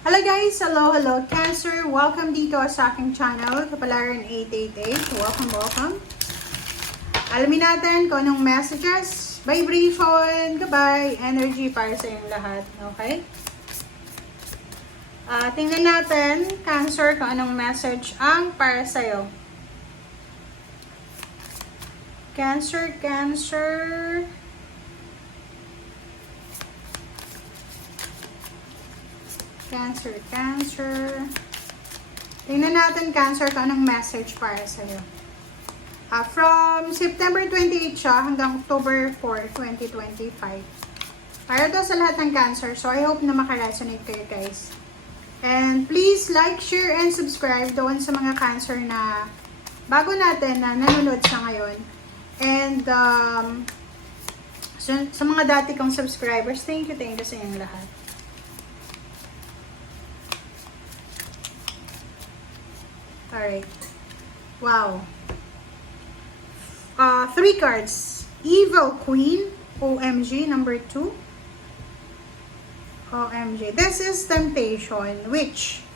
Hello guys! Hello! Cancer! Welcome dito sa aking channel, Kapalaran 888. Welcome! Alamin natin kung anong messages, vibration, goodbye, energy para sa inyong lahat. Okay? Tingnan natin, Cancer, kung anong message ang para sa'yo. Cancer. Tingnan natin, Cancer, kung anong message para sa'yo. From September 28 siya hanggang October 4, 2025. Para to sa lahat ng Cancer. So, I hope na makaresonate kayo, guys. And please like, share, and subscribe doon sa mga Cancer na bago natin na nanonood sa ngayon. And so, sa mga dati kong subscribers, thank you sa inyong lahat. Alright. Wow. 3 cards. Evil Queen. OMG. Number 2. OMG. This is temptation. Which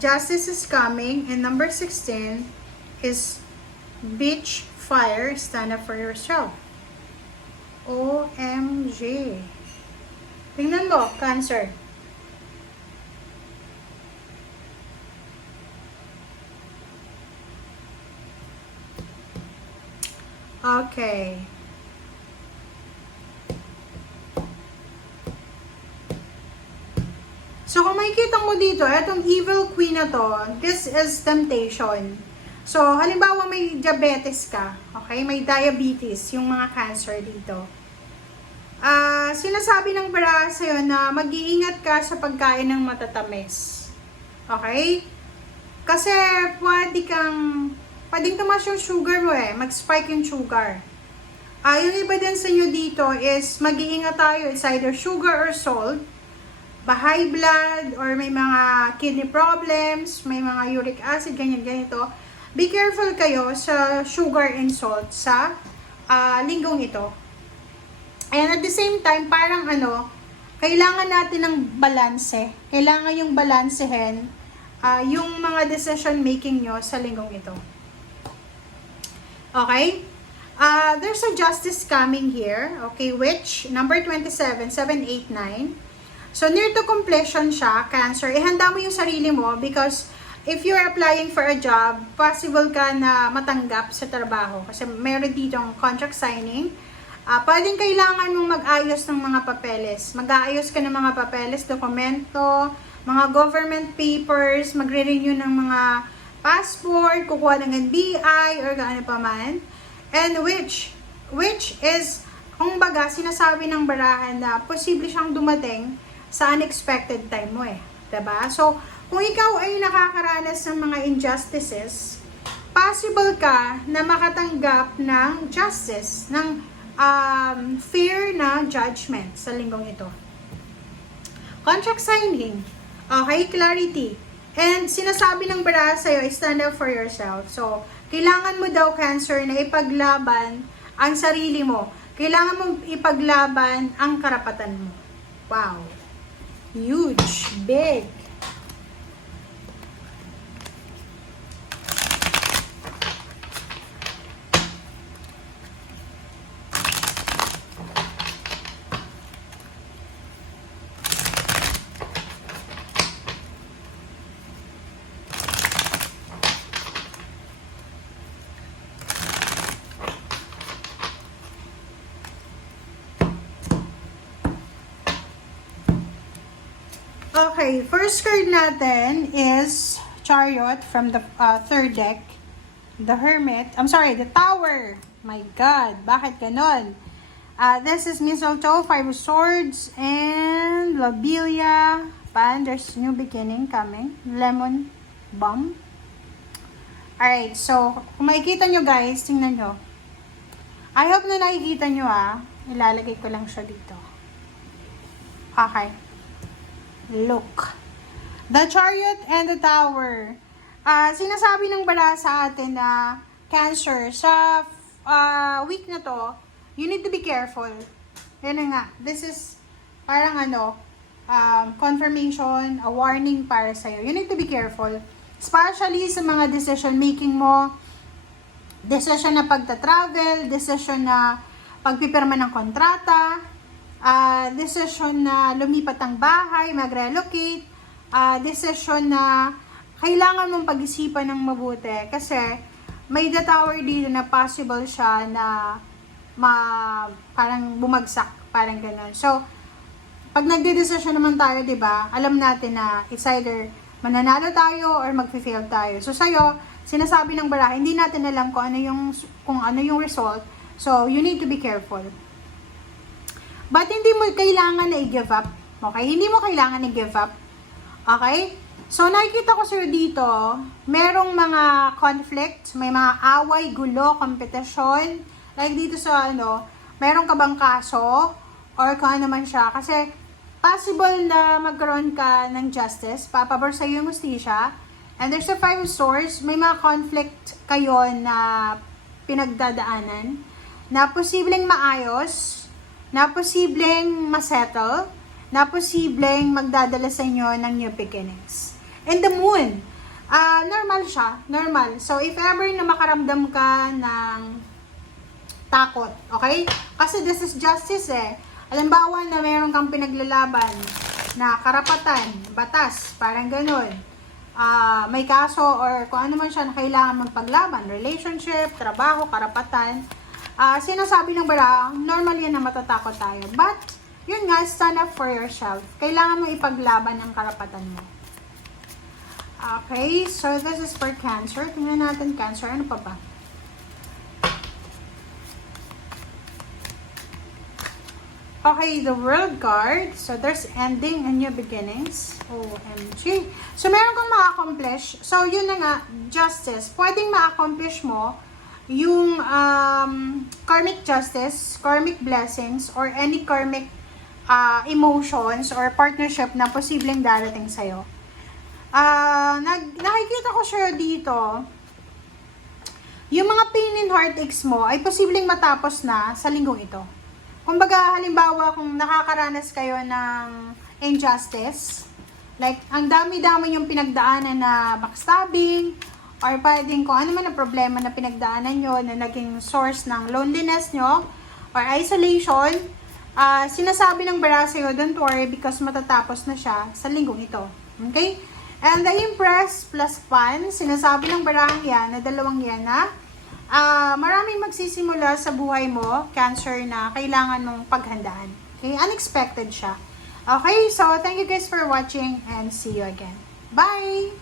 justice is coming. And number 16 is Beach Fire. Stand up for yourself. OMG. Tingnan mo, Cancer. Okay. So, kung makikita mo dito, etong Evil Queen na to, this is temptation. So, halimbawa may diabetes ka, okay? May diabetes, yung mga Cancer dito. Sinasabi ng bara sa'yo na mag-iingat ka sa pagkain ng matatamis. Okay? Kasi pwedeng tumaas yung sugar mo mag-spike yung sugar. Yung iba din sa inyo dito is mag-iingat tayo, it's either sugar or salt, high blood, or may mga kidney problems, may mga uric acid, ganito. Be careful kayo sa sugar and salt sa linggong ito. And at the same time, parang kailangan natin ng balanse. Kailangan yung balansehin yung mga decision making nyo sa linggong ito. Okay? There's a justice coming here. Okay, which, number 27, 7, 8, 9. So, near to completion siya, Cancer. Ihanda mo yung sarili mo because if you're applying for a job, possible ka na matanggap sa trabaho. Kasi meron ditong contract signing. Pwedeng kailangan mong mag-ayos ng mga papeles. Mag-aayos ka ng mga papeles, dokumento, mga government papers, magre-renew ng mga passport, kukuha ng NBI, or gaano pa man. And which is, kung baga, sinasabi ng barahan na posible siyang dumating sa unexpected time mo diba? So, kung ikaw ay nakakaranas ng mga injustices, possible ka na makatanggap ng justice, ng fair na judgment sa linggong ito. Contract signing. Okay, clarity. And sinasabi ng bara sa'yo, stand up for yourself. So, kailangan mo daw, Cancer, na ipaglaban ang sarili mo. Kailangan mong ipaglaban ang karapatan mo. Wow. Huge. Big. Okay, first card natin is Chariot from the third deck. The Hermit. I'm sorry, the Tower. My God, bakit ganon? This is Mistletoe, 5 of Swords, and Lobelia. There's new beginning coming. Lemon Bomb. Alright, so, kung makikita nyo guys, tingnan nyo. I hope na nakikita nyo Ilalagay ko lang siya dito. Okay. Look. The Chariot and the Tower. Sinasabi ng bara sa atin na Cancer, sa week na to, you need to be careful. Yan nga. This is parang confirmation, a warning para sa'yo. You need to be careful. Especially sa mga decision making mo, decision na pagta-travel, decision na pagpipirma ng kontrata, decision na lumipat ang bahay, mag-relocate, decision na kailangan mong pag-isipan ng mabuti kasi may the tower dito na possible siya na parang bumagsak, parang ganun. So, pag nagde-decision naman tayo, 'di ba? Alam natin na it's either mananalo tayo or magfi-fail tayo. So, sa'yo, sinasabi ng baraha, hindi natin alam kung ano yung result. So, you need to be careful. But hindi mo kailangan na i-give up. Okay? Hindi mo kailangan i-give up. Okay? So, nakikita ko sir dito, merong mga conflict, may mga away, gulo, competition. Like dito sa merong ka bang kaso or kung ano man siya. Kasi, possible na magkaroon ka ng justice, papabor sa iyo yung hustisya. And there's a 5 source, may mga conflict kayo na pinagdadaanan, na posibleng maayos, na posibleng masettle, na posibleng magdadala sa inyo ng new beginnings. And the moon, normal siya, normal. So, if ever na makaramdam ka ng takot, okay? Kasi this is justice eh. Halimbawa na mayroon kang pinaglalaban na karapatan, batas, parang ganun. May kaso or kung ano man siya na kailangan magpaglaban, relationship, trabaho, karapatan. Sinasabi ng bara, normal yan na matatakot tayo. But, yun nga, stand up for yourself. Kailangan mo ipaglaban ang karapatan mo. Okay, so this is for Cancer. Tingnan natin Cancer. Ano pa ba? Okay, the World card. So, there's ending and new beginnings. OMG. So, meron kang ma-accomplish. So, yun na nga, justice. Pwedeng ma-accomplish mo yung karmic justice, karmic blessings, or any karmic emotions or partnership na posibleng darating sa'yo. Nakikita ko siya dito, yung mga pain and heartaches mo ay posibleng matapos na sa linggong ito. Kumbaga, halimbawa, kung nakakaranas kayo ng injustice, like, ang dami-dami yung pinagdaanan na backstabbing, or pwedeng kung ano man ang problema na pinagdaanan nyo, na naging source ng loneliness nyo, or isolation, sinasabi ng bara sa'yo, don't worry, because matatapos na siya sa linggong ito. Okay? And the Empress plus Fun, sinasabi ng barang yan, na dalawang yan na, maraming magsisimula sa buhay mo, Cancer, na kailangan mong paghandaan. Okay? Unexpected siya. Okay? So, thank you guys for watching and see you again. Bye!